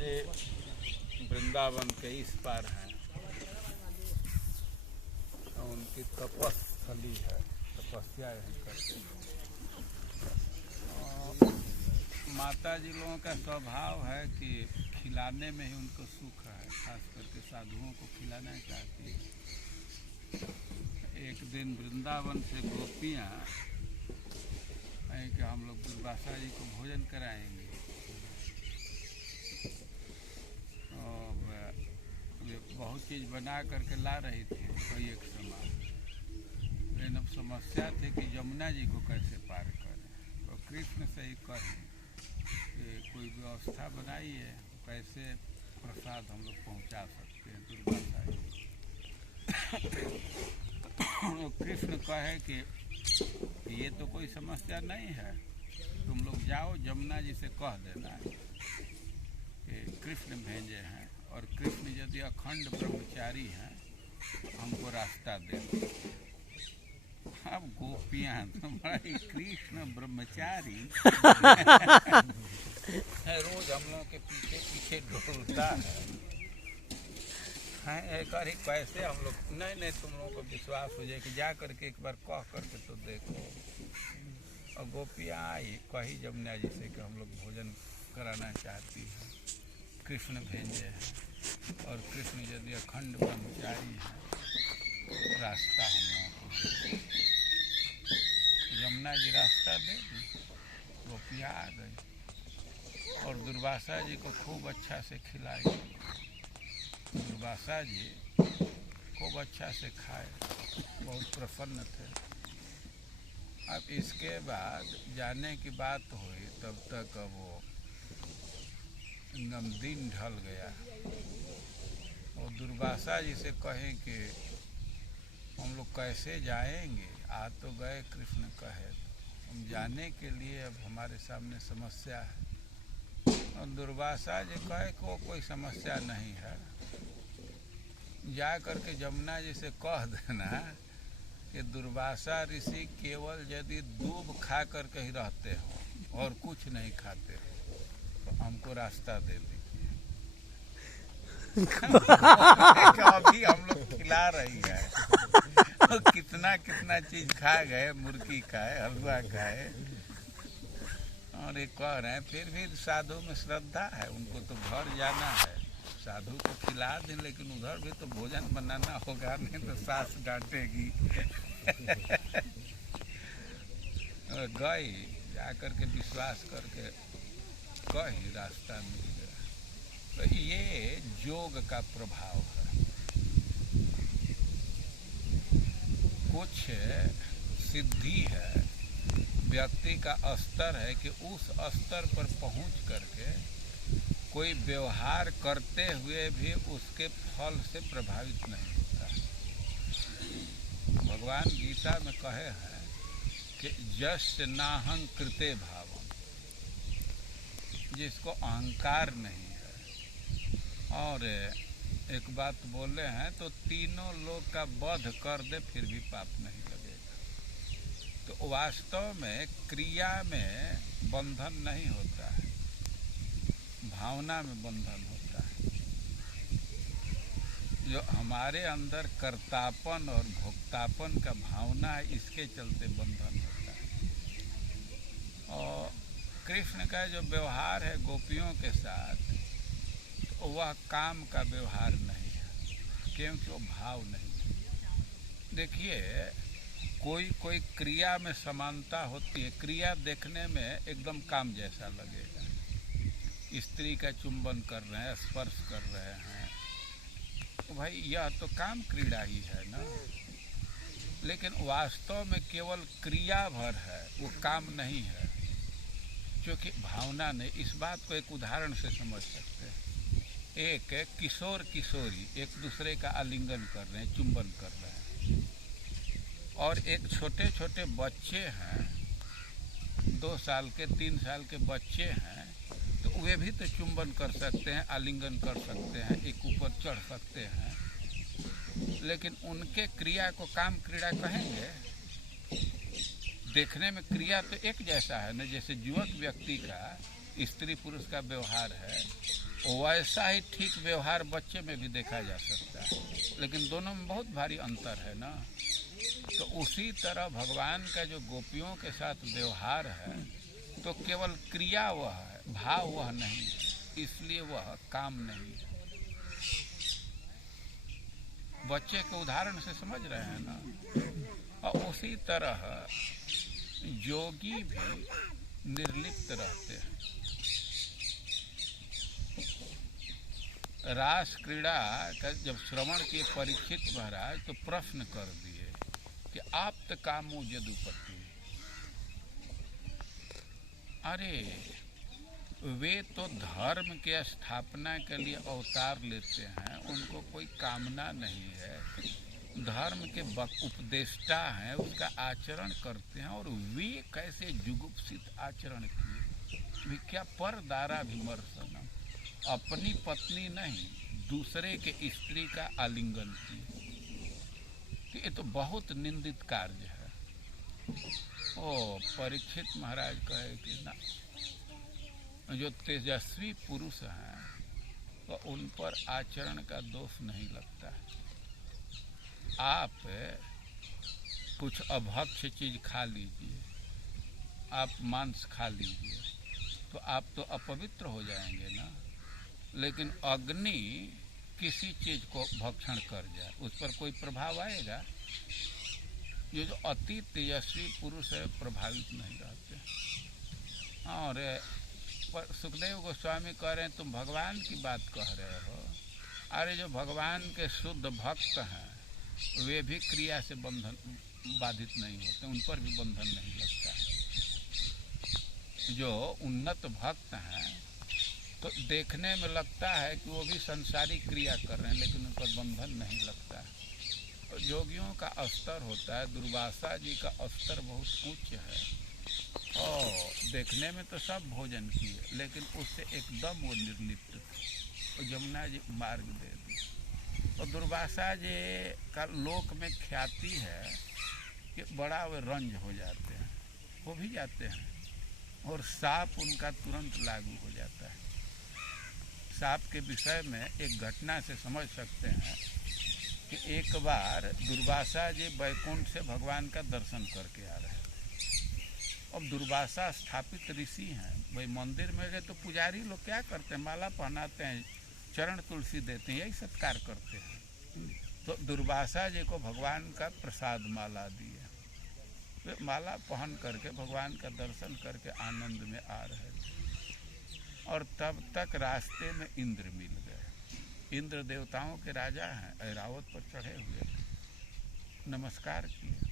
ये वृंदावन के इस पार हैं, तो उनकी तपस्थली है, तपस्या यही करते हैं। माता जी लोगों का स्वभाव है कि खिलाने में ही उनको सुख है, खास करके साधुओं को खिलाना चाहती है। एक दिन वृंदावन से गोपियाँ कि हम लोग दुर्वासा जी को भोजन कराएंगे, और वे बहुत चीज़ बना करके ला रही थी कोई एक सामान। लेकिन अब समस्या थी कि यमुना जी को कैसे पार करें। तो कृष्ण से ही कहें कि कोई व्यवस्था बनाइए, कैसे प्रसाद हम लोग पहुँचा सकते हैं दुर्वासा जी। कृष्ण कहे कि ये तो कोई समस्या नहीं है, तुम लोग जाओ यमुना जी से कह देना कि कृष्ण भेजे हैं, और कृष्ण यदि अखंड ब्रह्मचारी हैं हमको रास्ता दे दो। अब गोपियाँ तुम्हारी कृष्ण ब्रह्मचारी रोज हम लोगों के पीछे पीछे ढोलता है। एक बार कैसे हम लोग नहीं तुम लोगों को विश्वास हो जाए कि जा करके एक बार कह करके तो देखो। और गोपियाँ आई कही यमुना जी से कि हम लोग भोजन कराना चाहती हैं, कृष्ण भेजे हैं, और कृष्ण यदि अखंड ब्रह्मचारी हैं रास्ता हम लोगों को। यमुना जी रास्ता दे दी, गोपियाँ आ गई और दुर्वासा जी को खूब अच्छा से खिलाई। दुर्वासा जी खूब अच्छा से खाए, बहुत प्रसन्न थे। अब इसके बाद जाने की बात हुई, तब तक वो दिन ढल गया। और दुर्वासा जी से कहें कि हम लोग कैसे जाएंगे, आ तो गए कृष्ण कहे, हम जाने के लिए अब हमारे सामने समस्या है। और दुर्वासा जी कहे कि वो कोई समस्या नहीं है, जा करके यमुना जी से कह देना कि दुर्वासा ऋषि केवल यदि दूब खा करके ही रहते हो और कुछ नहीं खाते हो तो हमको रास्ता दे दीजिए। अभी हम लोग खिला रही है, तो कितना कितना चीज खा गए, मुर्गी खाए, हलवा खाए, और ये कह रहे हैं फिर भी साधु में श्रद्धा है, उनको तो घर जाना है, साधु को खिला दें, लेकिन उधर भी तो भोजन बनाना होगा, नहीं तो सास डांटेगी। गई, जा करके विश्वास करके कही, रास्ता मिल गया। तो ये योग का प्रभाव है। कुछ सिद्धि है, व्यक्ति का स्तर है कि उस स्तर पर पहुंच करके कोई व्यवहार करते हुए भी उसके फल से प्रभावित नहीं होता। भगवान गीता में कहे हैं कि यस्य नाहं कृते भावम, जिसको अहंकार नहीं है, और एक बात बोले हैं तो तीनों लोग का वध कर दे फिर भी पाप नहीं लगेगा। तो वास्तव में क्रिया में बंधन नहीं होता है, भावना में बंधन होता है। जो हमारे अंदर कर्तापन और भोक्तापन का भावना है, इसके चलते बंधन होता है। और कृष्ण का जो व्यवहार है गोपियों के साथ, तो वह काम का व्यवहार नहीं है, क्योंकि वो भाव नहीं है। देखिए, कोई क्रिया में समानता होती है, क्रिया देखने में एकदम काम जैसा लगेगा, स्त्री का चुंबन कर रहे हैं, स्पर्श कर रहे हैं, तो भाई यह तो काम क्रीड़ा ही है ना। लेकिन वास्तव में केवल क्रिया भर है, वो काम नहीं है, क्योंकि भावना नहीं। इस बात को एक उदाहरण से समझ सकते हैं। एक किशोर किशोरी एक दूसरे का आलिंगन कर रहे हैं, चुंबन कर रहे हैं, और एक छोटे छोटे बच्चे हैं, 2 साल के 3 साल के बच्चे हैं, तो वे भी तो चुंबन कर सकते हैं, आलिंगन कर सकते हैं, एक ऊपर चढ़ सकते हैं, लेकिन उनके क्रिया को काम क्रीड़ा कहेंगे? देखने में क्रिया तो एक जैसा है न, जैसे युवक व्यक्ति का स्त्री पुरुष का व्यवहार है, वैसा ही ठीक व्यवहार बच्चे में भी देखा जा सकता है, लेकिन दोनों में बहुत भारी अंतर है ना। तो उसी तरह भगवान का जो गोपियों के साथ व्यवहार है तो केवल क्रिया वह है, भाव वह नहीं है, इसलिए वह काम नहीं है। बच्चे के उदाहरण से समझ रहे हैं ना। और उसी तरह योगी भी निर्लिप्त रहते हैं। रास क्रीड़ा का जब श्रवण किए परीक्षित महाराज तो प्रश्न कर दिए कि आप्त कामो यदुपति, अरे वे तो धर्म के स्थापना के लिए अवतार लेते हैं, उनको कोई कामना नहीं है, धर्म के उपदेष्टा हैं, उसका आचरण करते हैं, और वे कैसे जुगुप्सित आचरण किए, क्या पर दारा भी मर्सनम, अपनी पत्नी नहीं दूसरे के स्त्री का आलिंगन किए, कि ये तो बहुत निंदित कार्य है। ओ परीक्षित महाराज कहे कि ना, जो तेजस्वी पुरुष हैं तो उन पर आचरण का दोष नहीं लगता है। आप कुछ अभक्ष्य चीज खा लीजिए, आप मांस खा लीजिए तो आप तो अपवित्र हो जाएंगे ना, लेकिन अग्नि किसी चीज को भक्षण कर जाए उस पर कोई प्रभाव आएगा? ये जो अति तेजस्वी पुरुष है प्रभावित नहीं रहते। और सुखदेव गोस्वामी कह रहे हैं तुम भगवान की बात कह रहे हो, अरे जो भगवान के शुद्ध भक्त हैं वे भी क्रिया से बंधन बाधित नहीं होते, उन पर भी बंधन नहीं लगता। जो उन्नत भक्त हैं तो देखने में लगता है कि वो भी संसारिक क्रिया कर रहे हैं, लेकिन उन पर बंधन नहीं लगता। तो योगियों का स्तर होता है, दुर्वासा जी का स्तर बहुत उच्च है, और देखने में तो सब भोजन किए लेकिन उससे एकदम वो निर्लिप्त थे। तो यमुना जी मार्ग दे दी। और दुर्वासा जी का लोक में ख्याति है कि बड़ा वे रंज हो जाते हैं, हो भी जाते हैं, और साप उनका तुरंत लागू हो जाता है। साप के विषय में एक घटना से समझ सकते हैं कि एक बार दुर्वासा जी वैकुंठ से भगवान का दर्शन करके आ रहे थे। अब दुर्वासा स्थापित ऋषि हैं, भाई मंदिर में गए तो पुजारी लोग क्या करते हैं, माला पहनाते हैं, चरण तुलसी देते हैं, यही सत्कार करते हैं। तो दुर्वासा जी को भगवान का प्रसाद माला दिए, वे माला पहन करके भगवान का दर्शन करके आनंद में आ रहे थे। और तब तक रास्ते में इंद्र मिल गए। इंद्र देवताओं के राजा हैं, ऐरावत पर चढ़े हुए थे, नमस्कार किए।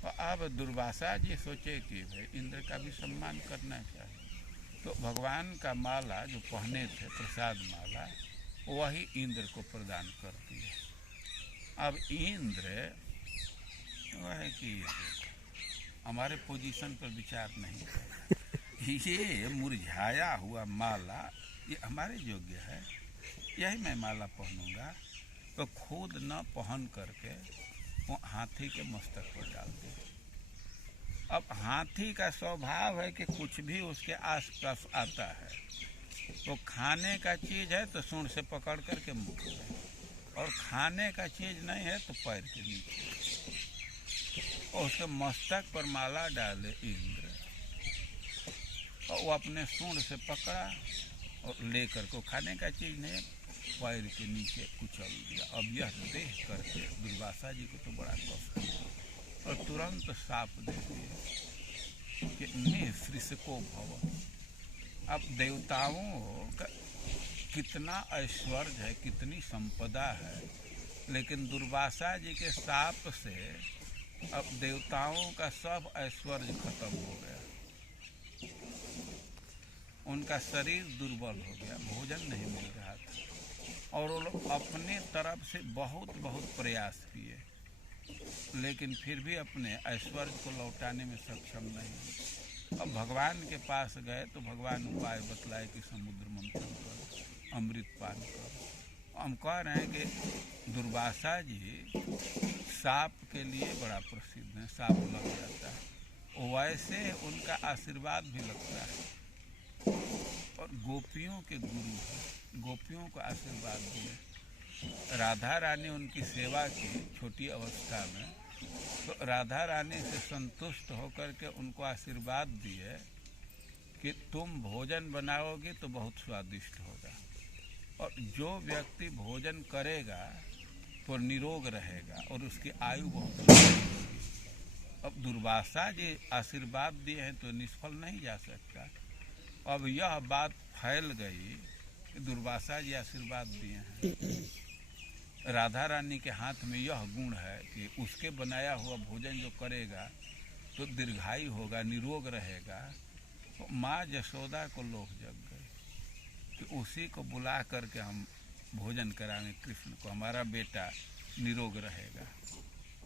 और अब दुर्वासा जी सोचे कि भाई इंद्र का भी सम्मान करना चाहिए, तो भगवान का माला जो पहने थे प्रसाद माला वही इंद्र को प्रदान कर दिए। अब इंद्र वह कि हमारे पोजीशन पर विचार नहीं करेगा, ये मुरझाया हुआ माला ये हमारे योग्य है, यही मैं माला पहनूंगा। तो खुद न पहन करके वो हाथी के मस्तक पर डाल दे। अब हाथी का स्वभाव है कि कुछ भी उसके आसपास आता है तो खाने का चीज़ है तो सूंड से पकड़ करके मुख में, और खाने का चीज़ नहीं है तो पैर के नीचे, और उसके मस्तक पर माला डाले इंद्र, और वो अपने सूंड से पकड़ा और लेकर को खाने का चीज़ नहीं पैर के नीचे कुचल दिया। अब यह देख करके दुर्वासा जी को तो बड़ा कष्ट हुआ और तुरंत साप दे दिए कि निःसृषको भव। अब देवताओं का कितना ऐश्वर्य है, कितनी संपदा है, लेकिन दुर्वासा जी के साप से अब देवताओं का सब ऐश्वर्य खत्म हो गया, उनका शरीर दुर्बल हो गया, भोजन नहीं मिल रहा था, और वो लोग अपने तरफ से बहुत प्रयास किए लेकिन फिर भी अपने ऐश्वर्य को लौटाने में सक्षम नहीं। अब भगवान के पास गए तो भगवान उपाय बतलाए कि समुद्र मंथन करो, अमृत पान करो। हम कह रहे हैं कि दुर्वासा जी सांप के लिए बड़ा प्रसिद्ध है, सांप लग जाता है, वैसे उनका आशीर्वाद भी लगता है। और गोपियों के गुरु हैं, गोपियों को आशीर्वाद दिए। राधा रानी उनकी सेवा की छोटी अवस्था में, तो राधा रानी से संतुष्ट होकर के उनको आशीर्वाद दिए कि तुम भोजन बनाओगी तो बहुत स्वादिष्ट होगा, और जो व्यक्ति भोजन करेगा तो निरोग रहेगा और उसकी आयु बहुत लंबी होगी। अब दुर्वासा जी आशीर्वाद दिए हैं तो निष्फल नहीं जा सकता। अब यह बात फैल गई कि दुर्वासा जी आशीर्वाद दिए हैं, राधा रानी के हाथ में यह गुण है कि उसके बनाया हुआ भोजन जो करेगा तो दीर्घायु होगा, निरोग रहेगा। तो माँ यशोदा को लोग जग गए कि उसी को बुला करके हम भोजन कराएंगे कृष्ण को, हमारा बेटा निरोग रहेगा।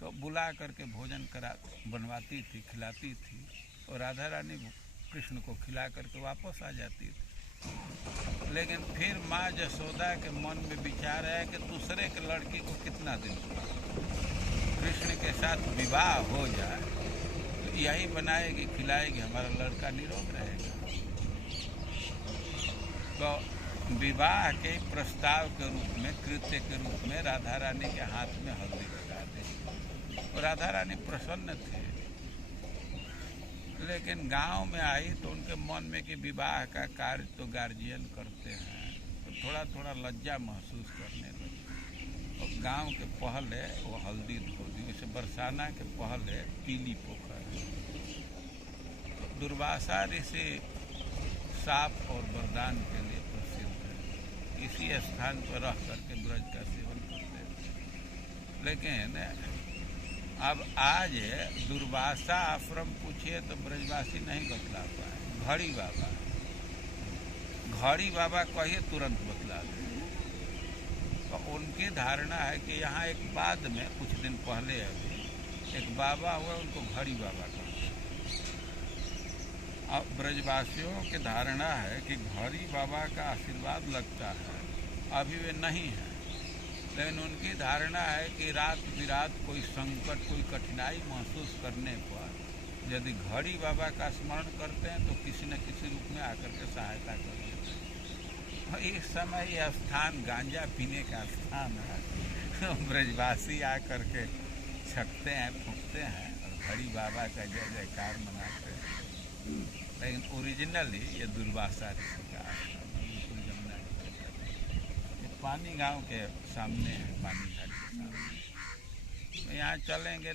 तो बुला करके भोजन बनवाती थी, खिलाती थी, और राधा रानी कृष्ण को खिला करके वापस आ जाती थी। लेकिन फिर माँ यशोदा के मन में विचार है कि दूसरे के लड़की को कितना दिन कृष्ण के साथ विवाह हो जाए तो यही बनाएगी, खिलाएगी, हमारा लड़का निरोग रहेगा। तो विवाह के प्रस्ताव के रूप में, कृत्य के रूप में राधा रानी के हाथ में हल्दी लगा दी, और राधा रानी प्रसन्न थे। लेकिन गांव में आई तो उनके मन में कि विवाह का कार्य तो गार्जियन करते हैं, तो थोड़ा थोड़ा लज्जा महसूस करने लगी। और गांव के पहले वो हल्दी धो दी, जैसे बरसाना के पहले पीली पोखर है। तो दुर्वासा ऋषि साप और वरदान के लिए प्रसिद्ध है, इसी स्थान पर रह करके ब्रज का सेवन करते थे। लेकिन अब आज दुर्वासा आश्रम पूछिए तो ब्रजवासी नहीं बतला पाए। घड़ी बाबा कहिए तुरंत बतला दें। तो उनकी धारणा है कि यहाँ एक बाद में कुछ दिन पहले अभी एक बाबा हुआ, उनको घड़ी बाबा कहते हैं। अब ब्रजवासियों की धारणा है कि घड़ी बाबा का आशीर्वाद लगता है, अभी वे नहीं है। लेकिन उनकी धारणा है कि रात बिरात कोई संकट, कोई कठिनाई महसूस करने पर यदि घड़ी बाबा का स्मरण करते हैं तो किसी न किसी रूप में आकर के सहायता कर देते हैं। इस समय यह स्थान गांजा पीने का स्थान है। ब्रजवासी आकर के छकते हैं, फूंकते हैं और घड़ी बाबा का जय जयकार मनाते हैं। लेकिन ओरिजिनली ये दुर्वासा ऋषि का पानी गांव के सामने है, पानी घाट के सामने। यहाँ चलेंगे।